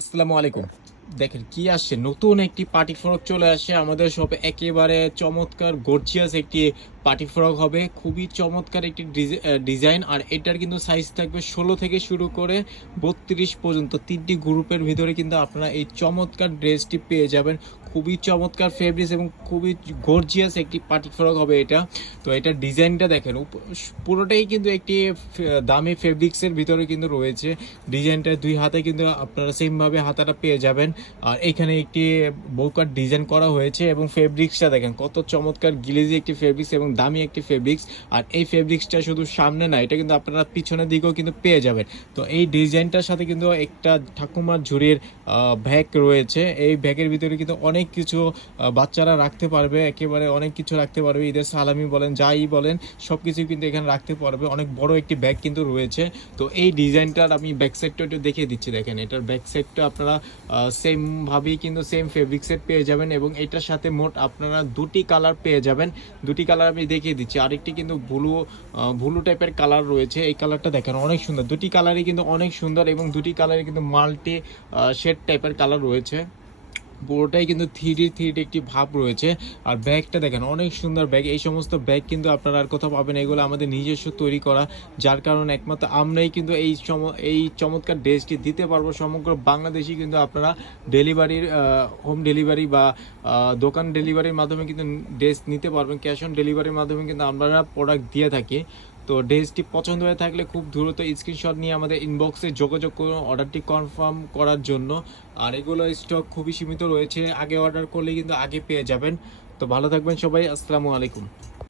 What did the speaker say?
আসসালামু আলাইকুম। দেখেন কি আসছে, নতুন একটি পার্টি ফ্রক চলে আসে আমাদের শপে। একেবারে চমৎকার গর্জিয়াস একটি পার্টি ফ্রক হবে, খুবই চমৎকার একটি ডিজাইন। আর এটার কিন্তু সাইজ থাকবে 16 থেকে শুরু করে 32 পর্যন্ত। তিনটি গ্রুপের ভিতরে কিন্তু আপনারা এই চমৎকার ড্রেসটি পেয়ে যাবেন। খুবই চমৎকার ফেব্রিক্স এবং খুবই গর্জিয়াস একটি পার্টি ফ্রক হবে এটা। তো এটার ডিজাইনটা দেখেন, পুরোটাই কিন্তু একটি দামি ফেব্রিক্সের ভিতরে কিন্তু রয়েছে। ডিজাইনটা দুই হাতে কিন্তু আপনারা সেমভাবে হাতাটা পেয়ে যাবেন। আর এখানে একটি বৌকার ডিজাইন করা হয়েছে এবং ফেব্রিক্সটা দেখেন কত চমৎকার গিলেজি একটি ফেব্রিক্স এবং দামি একটি ফেব্রিক্স। আর এই ফেব্রিক্সটা শুধু সামনে না, এটা কিন্তু আপনারা পিছনের দিকেও কিন্তু পেয়ে যাবেন। তো এই ডিজাইনটার সাথে কিন্তু একটা ঠাকুমার ঝুড়ির ব্যাগ রয়েছে। এই ব্যাগের ভিতরে কিন্তু অনেক কিছু বাচ্চারা রাখতে পারবে, একেবারে অনেক কিছু রাখতে পারবে। ঈদের সালামি বলেন, যাই বলেন, সব কিছু কিন্তু এখানে রাখতে পারবে। অনেক বড় একটি ব্যাগ কিন্তু রয়েছে। তো এই ডিজাইনটার আমি ব্যাক সাইডটা একটু দেখিয়ে দিচ্ছি। দেখেন এটার ব্যাক সাইডটা আপনারা সেম ভাবেই কিন্তু সেম ফেব্রিক্সের পেয়ে যাবেন এবং এটার সাথে মোট আপনারা দুটি কালার পেয়ে যাবেন। দুটি কালার আমি দেখিয়ে দিচ্ছি। আরেকটি কিন্তু ব্লু টাইপের কালার রয়েছে। এই কালারটা দেখেন অনেক সুন্দর। দুটি কালারই কিন্তু অনেক সুন্দর এবং দুটি কালারে কিন্তু মাল্টি শেড টাইপের কালার রয়েছে। পুরোটাই কিন্তু থ্রি একটি ভাব রয়েছে। আর ব্যাগটা দেখেন অনেক সুন্দর ব্যাগ। এই সমস্ত ব্যাগ কিন্তু আপনারা আর কোথাও পাবেন, এগুলো আমাদের নিজস্ব তৈরি করা, যার কারণে একমাত্র আমরাই কিন্তু এই চমৎকার ড্রেসটি দিতে পারবো সমগ্র বাংলাদেশে। কিন্তু আপনারা ডেলিভারির হোম ডেলিভারি বা দোকান ডেলিভারির মাধ্যমে কিন্তু ড্রেস নিতে পারবেন। ক্যাশ অন ডেলিভারির মাধ্যমে কিন্তু আমরা প্রোডাক্ট দিয়ে থাকি। তো ড্রেসটি পছন্দ হয়ে থাকলে খুব দ্রুত স্ক্রিনশট নিয়ে আমাদের ইনবক্সে যোগাযোগ করুন অর্ডারটি কনফার্ম করার জন্য। আর এগুলো স্টক খুবই সীমিত রয়েছে, আগে অর্ডার করলে কিন্তু আগে পেয়ে যাবেন। তো ভালো থাকবেন সবাই, আসসালামু আলাইকুম।